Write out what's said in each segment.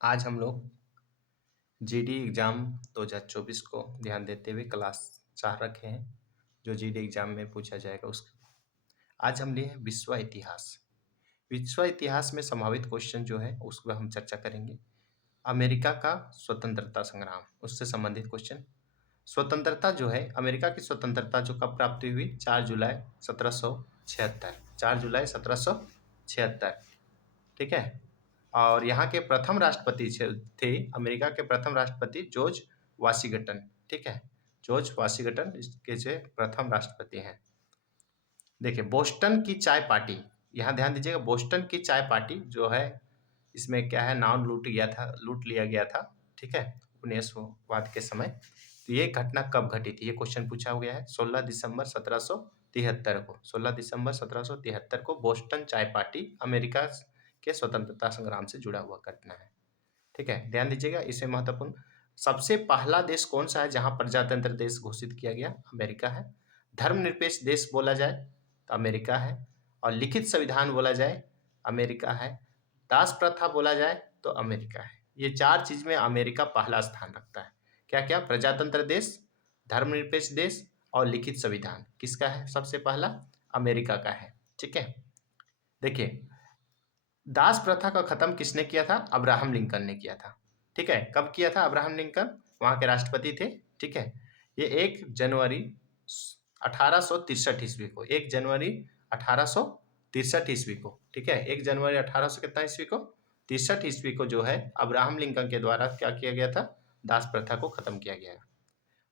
आज हम लोग जीडी एग्ज़ाम 2024 को ध्यान देते हुए क्लास 4 रखे हैं, जो जीडी एग्ज़ाम में पूछा जाएगा उसका। आज हम लिए हैं विश्व इतिहास। विश्व इतिहास में संभावित क्वेश्चन जो है उसको हम चर्चा करेंगे। अमेरिका का स्वतंत्रता संग्राम, उससे संबंधित क्वेश्चन। स्वतंत्रता जो है, अमेरिका की स्वतंत्रता जो कब प्राप्त हुई? 4 जुलाई 1776। 4 जुलाई 1776, ठीक है। और यहाँ के प्रथम राष्ट्रपति थे, अमेरिका के प्रथम राष्ट्रपति जॉर्ज वाशिंगटन, ठीक है। जॉर्ज वाशिंगटन इसके जो प्रथम राष्ट्रपति हैं। देखिए, बोस्टन की चाय पार्टी, यहाँ ध्यान दीजिएगा, बोस्टन की चाय पार्टी जो है, इसमें क्या है, नाव लूट लिया गया था, ठीक है, उपनिवेशवाद के समय। तो ये घटना कब घटी थी, ये क्वेश्चन पूछा गया है। 16 दिसंबर 1773 को, 16 दिसंबर 1773 को बोस्टन चाय पार्टी अमेरिका के स्वतंत्रता संग्राम से जुड़ा हुआ घटना है, ठीक है। ध्यान दीजिएगा, इसमें महत्वपूर्ण, सबसे पहला देश कौन सा है जहां प्रजातंत्र देश घोषित किया गया? अमेरिका है। धर्मनिरपेक्ष देश बोला जाए तो अमेरिका है। और लिखित संविधान बोला जाए, अमेरिका है। दास प्रथा बोला जाए तो अमेरिका है। ये 4 चीज में अमेरिका पहला स्थान रखता है। क्या क्या? प्रजातंत्र देश, धर्मनिरपेक्ष देश और लिखित संविधान किसका है? सबसे पहला अमेरिका का है, ठीक है। देखिए, दास प्रथा का खत्म किसने किया था? अब्राहम लिंकन ने किया था, ठीक है। कब किया था अब्राहम लिंकन? वहां के राष्ट्रपति थे, ठीक है। ये 1 जनवरी 1863 ईस्वी को, 1 जनवरी 1863 ईस्वी को, ठीक है। 1 जनवरी 1800 कितना ईस्वी को? 63 ईस्वी को जो है अब्राहम लिंकन के द्वारा क्या किया गया था? दास प्रथा को खत्म किया गया।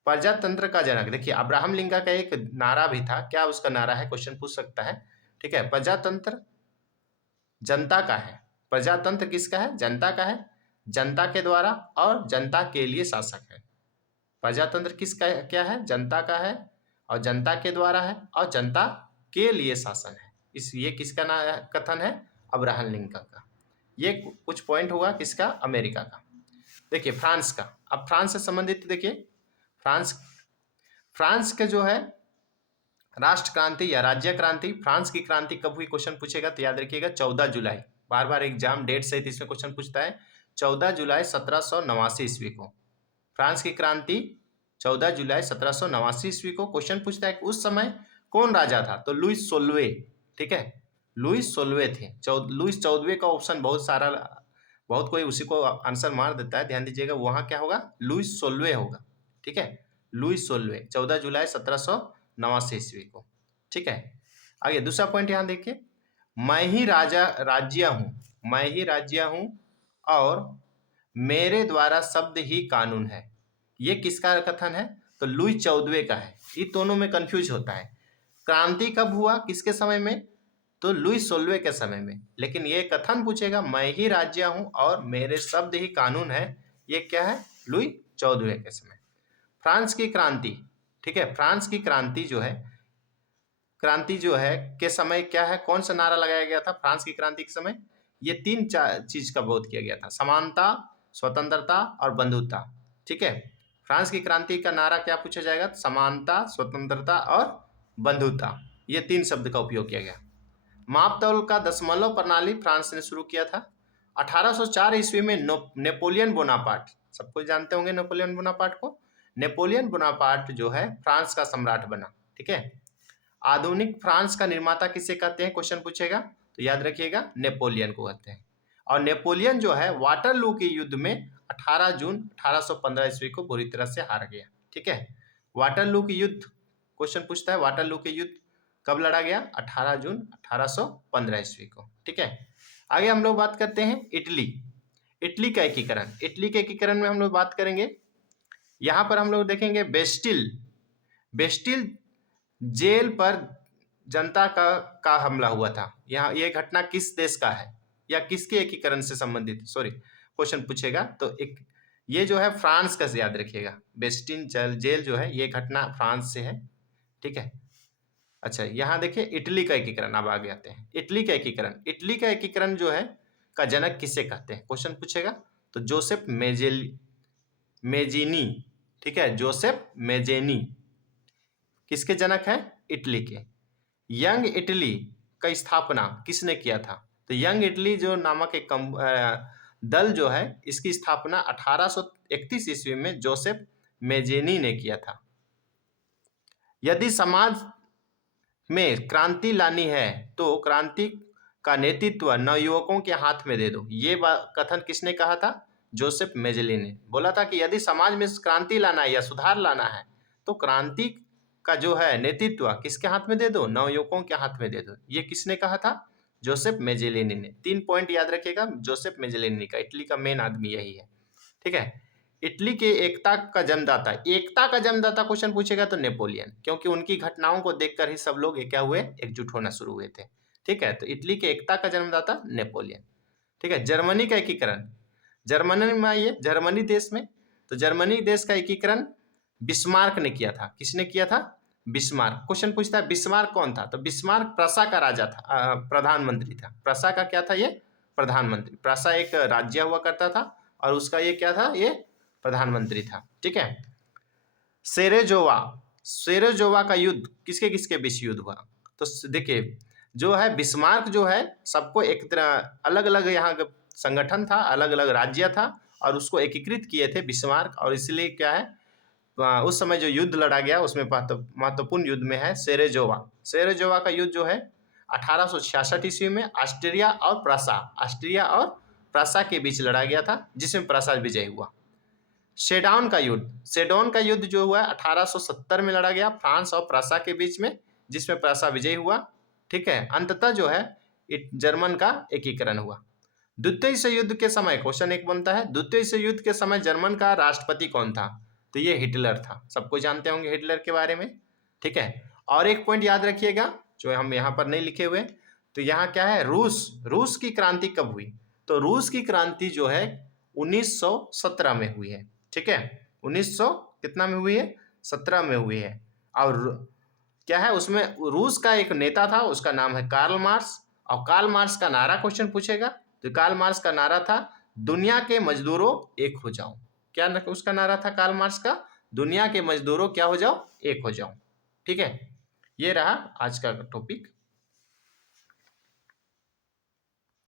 प्रजातंत्र का जनक, देखिए अब्राहम लिंकन का एक नारा भी था, क्या उसका नारा है? क्वेश्चन पूछ सकता है, ठीक है। प्रजातंत्र जनता का है। प्रजातंत्र किसका है? जनता का है। जनता के द्वारा और जनता के लिए शासक है। प्रजातंत्र किसका क्या है? जनता का है और जनता के द्वारा है और जनता के लिए शासन है। ये किसका कथन है? अब्राहम लिंकन का। ये कुछ पॉइंट हुआ किसका? अमेरिका का। देखिए फ्रांस का, अब फ्रांस से संबंधित देखिए, फ्रांस के जो है राष्ट्र क्रांति या राज्य क्रांति, फ्रांस की क्रांति कब हुई? क्वेश्चन पूछेगा तो याद रखिएगा 14 जुलाई। बार बार एग्जाम डेट सहित इसमें क्वेश्चन पूछता है। 14 जुलाई 1789 ईस्वी को फ्रांस की क्रांति, 14 जुलाई 1789 ईस्वी को क्वेश्चन पूछता है उस समय कौन राजा था? तो लुइस 16, ठीक है, लुइस 16 थे। लुइस 14 का ऑप्शन बहुत कोई उसी को आंसर मार देता है। ध्यान दीजिएगा, वहां क्या होगा? लुइस 16 होगा, ठीक है। लुइस 16, 14 जुलाई 1789 ईस्वी को, ठीक है। आगे दूसरा पॉइंट यहां देखिए, मैं ही राज्य हूं, मैं ही राज्य हूं और मेरे द्वारा शब्द ही कानून है। ये किसका कथन है? तो लुई 14 का है। ये दोनों में कंफ्यूज होता है। क्रांति कब हुआ, किसके समय में? तो लुई 16 के समय में। लेकिन ये कथन पूछेगा मैं ही राज्य हूं और मेरे शब्द ही कानून है, ये क्या है? लुई 14 के समय। फ्रांस की क्रांति, ठीक है, फ्रांस की क्रांति जो है के समय क्या है? कौन सा नारा लगाया गया था फ्रांस की क्रांति के समय? ये 3 चीज का विरोध किया गया था, समानता, स्वतंत्रता और बंधुता, ठीक है। फ्रांस की क्रांति का नारा क्या पूछा जाएगा? समानता, स्वतंत्रता और बंधुता, ये 3 शब्द का उपयोग किया गया। मापतौल का दशमलव प्रणाली फ्रांस ने शुरू किया था। 1804 ईस्वी में नेपोलियन बोनापार्ट, सब कुछ जानते होंगे नेपोलियन बोनापार्ट को। नेपोलियन बोनापार्ट जो है फ्रांस का सम्राट बना, ठीक है। आधुनिक फ्रांस का निर्माता किसे कहते हैं? क्वेश्चन पूछेगा तो याद रखिएगा नेपोलियन को कहते हैं। और नेपोलियन जो है वाटरलू के युद्ध में 18 जून 1815 ईस्वी को बुरी तरह से हार गया, ठीक है। वाटरलू के युद्ध, क्वेश्चन पूछता है वाटरलू के युद्ध कब लड़ा गया? 18 जून 1815 ईस्वी को, ठीक है। आगे हम लोग बात करते हैं इटली। इटली का एकीकरण, इटली के एकीकरण में हम लोग बात करेंगे। यहां पर हम लोग देखेंगे बेस्टिल जेल पर जनता का हमला हुआ था। यहाँ ये घटना किस देश का है या किसके एकीकरण से संबंधित? सॉरी, क्वेश्चन पूछेगा तो एक ये जो है फ्रांस का, याद रखिएगा। बेस्टिन जेल जो है ये घटना फ्रांस से है, ठीक है। अच्छा, यहाँ देखिए इटली का एकीकरण, अब आगे आते हैं। इटली का एकीकरण जो है का जनक किसे कहते हैं? क्वेश्चन पूछेगा तो जोसेफ मेजीनी, ठीक है, जोसेफ मेजेनी किसके जनक हैं? इटली के। यंग इटली का स्थापना किसने किया था? तो यंग इटली जो नामक एक दल जो है इसकी स्थापना 1831 ईस्वी में जोसेफ मेजेनी ने किया था। यदि समाज में क्रांति लानी है तो क्रांति का नेतृत्व नवयुवकों के हाथ में दे दो। ये कथन किसने कहा था? जोसेफ मेजेली ने बोला था कि यदि समाज में क्रांति लाना है या सुधार लाना है तो क्रांति का जो है नेतृत्व किसके हाथ में दे दो? नवयुवकों के हाथ में दे दो। ये किसने कहा था? जोसेफ मेजेलिनी ने। 3 पॉइंट याद रखिएगा जोसेफ मेजेलिनी का। इटली का मेन आदमी यही है, ठीक है। इटली के एकता का जन्मदाता, एकता का जन्मदाता क्वेश्चन पूछेगा तो नेपोलियन, क्योंकि उनकी घटनाओं को देखकर ही सब लोग क्या हुए? एकजुट होना शुरू हुए थे, ठीक है। तो इटली के एकता का जन्मदाता नेपोलियन, ठीक है। जर्मनी का एकीकरण, जर्मनी में आइए, जर्मनी देश में, तो जर्मनी देश का एकीकरण बिस्मार्क ने किया था। किसने किया था? बिस्मार्क। क्वेश्चन पूछता है बिस्मार्क कौन था? तो बिस्मार्क प्रसा का राजा था, प्रधानमंत्री था। प्रसा का क्या था? ये प्रधानमंत्री। प्रसा एक राज्य हुआ करता था और उसका ये क्या था? ये प्रधानमंत्री था, ठीक है। सेरेजोवा, सेरेजोवा का युद्ध किसके किसके बीच युद्ध हुआ? तो देखिए जो है बिस्मार्क जो है सबको एक तरह अलग अलग यहाँ संगठन था, अलग अलग राज्य था और उसको एकीकृत किए थे बिस्मार्क, और इसलिए क्या है उस समय जो युद्ध लड़ा गया उसमें महत्वपूर्ण युद्ध में है सेरेजोवा। सेरेजोवा का युद्ध जो है 1866 ईस्वी में ऑस्ट्रिया और प्रसा के बीच लड़ा गया था, जिसमें प्रसा विजय हुआ। सेडोन का युद्ध, सेडोन का युद्ध जो हुआ 1870 में लड़ा गया फ्रांस और प्रसा के बीच में, जिसमें प्रसा विजय हुआ, ठीक है। अंततः जो है जर्मन का एकीकरण हुआ। द्वितीय विश्व युद्ध के समय क्वेश्चन एक बनता है, द्वितीय विश्व युद्ध के समय जर्मन का राष्ट्रपति कौन था? तो ये हिटलर था। सबको जानते होंगे हिटलर के बारे में, ठीक है। और एक पॉइंट याद रखिएगा जो हम यहाँ पर नहीं लिखे हुए, तो यहाँ क्या है? रूस की क्रांति कब हुई? तो रूस की क्रांति जो है 1917 में हुई है, ठीक है। 1900 कितना में हुई है? 17 में हुई है। और क्या है उसमें? रूस का एक नेता था, उसका नाम है कार्ल मार्क्स, और कार्ल मार्क्स का नारा क्वेश्चन पूछेगा तो कार्ल मार्क्स का नारा था दुनिया के मजदूरों एक हो जाओ। क्या उसका नारा था कार्ल मार्क्स का? दुनिया के मजदूरों क्या हो जाओ? एक हो जाओ, ठीक है। ये रहा आज का टॉपिक।